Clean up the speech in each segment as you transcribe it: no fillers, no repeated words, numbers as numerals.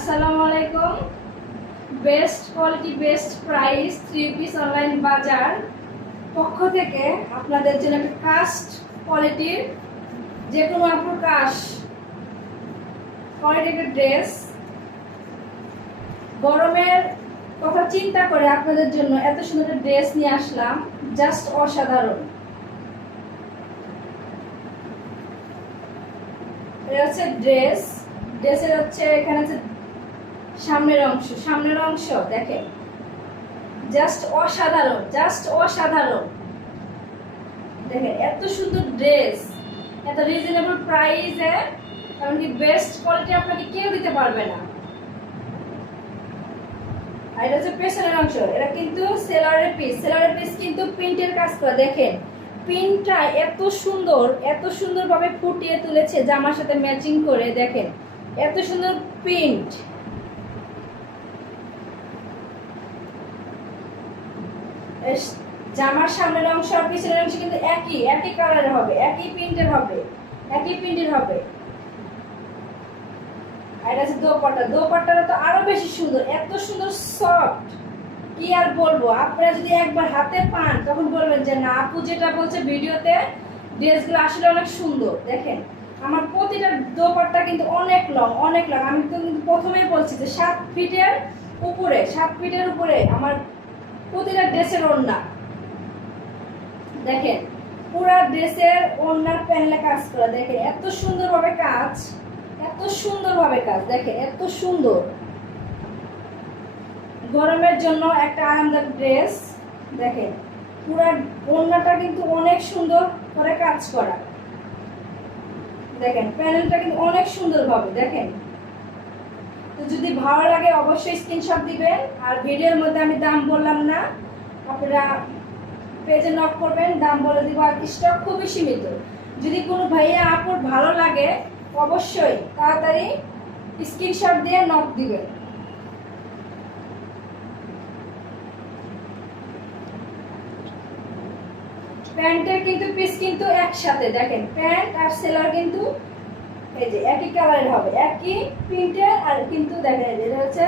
আসসালামু আলাইকুম। Best quality best price 3 piece online বাজার পক্ষ থেকে আপনাদের জন্য একটা কাস্ট কোয়ালিটির যে কোনো আপুর কোয়ালিটির ড্রেস গরমের কথা চিন্তা করে আপনাদের জন্য এত সুন্দর ড্রেস নিয়ে আসলাম, জাস্ট অসাধারণ। এটা হচ্ছে ড্রেসের হচ্ছে এখানে হচ্ছে সামনের অংশ দেখেন, জাস্ট অসাধারণ দেখেন, এত সুন্দর ড্রেস, এত রিজনেবল প্রাইসে, এমনকি বেস্ট কোয়ালিটি আপনাকে কেউ দিতে পারবে না। আর এটা হচ্ছে পেছনের অংশ, এটা কিন্তু সেলারের পিস কিন্তু প্রিন্টের কাজ করা। দেখেন প্রিন্টটা এত সুন্দরভাবে ফুটিয়ে তুলেছে জামার সাথে ম্যাচিং করে। দেখেন এত সুন্দর প্রিন্ট, জামার সামনের অংশ আর পিছনের অংশ কিন্তু একই কালারের হবে, একই প্রিন্টের হবে। আর এটা হচ্ছে দোপাট্টাটা তো আরো বেশি সুন্দর, এত সুন্দর সফট, কি আর বলবো। আপনারা যদি একবার হাতে পান তখন বলবেন যে না, আপু যেটা বলছে ভিডিওতে ড্রেসগুলো আসলে অনেক সুন্দর। দেখেন আমার প্রতিটা দোপাট্টা কিন্তু অনেক লং। আমি কিন্তু প্রথমেই বলছি যে 7 ফিটের উপরে আমার প্রতিটা ড্রেসের ওড়না। দেখেন পুরা ড্রেসের ওড়নার প্যানেলে কাজ করা। দেখেন এত সুন্দরভাবে কাজ, দেখেন এত সুন্দর। গরমের জন্য একটা আরামদায়ক ড্রেস। দেখেন পুরা ওড়নাটা কিন্তু অনেক সুন্দর করে কাজ করা। দেখেন প্যানেলটা কিন্তু অনেক সুন্দরভাবে। দেখেন তো যদি ভালো লাগে অবশ্যই স্ক্রিনশট দিবেন। আর ভিডিওর মধ্যে আমি দাম বললাম না, আপনারা পেজে নক করবেন, দাম বলে দিব। আর স্টক খুবই সীমিত। যদি কোনো ভাইয়া আপুর ভালো লাগে অবশ্যই তাড়াতাড়ি স্ক্রিনশট দিয়ে নক দিবেন। প্যান্টের কিন্তু পিস কিন্তু একসাথে। দেখেন প্যান্ট আর সেলার কিন্তু এই যে একই কালারের হবে, একই প্রিন্টের। আর কিন্তু দেখেন এটা হচ্ছে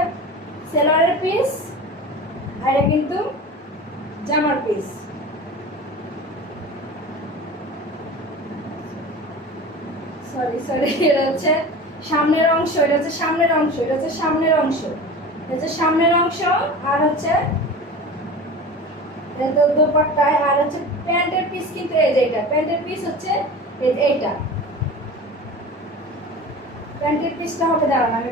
সেলারের পিস, আর এটা কিন্তু জামার পিস। সরি এটা হচ্ছে সামনের অংশ, এটা হচ্ছে সামনের অংশ, আর হচ্ছে দোপাট্টায়। আর হচ্ছে প্যান্টের পিস কিন্তু এই যে এটা প্যান্টের পিস হচ্ছে এইটা। প্যান্টের পিসটা হবে, দাঁড়ান আমি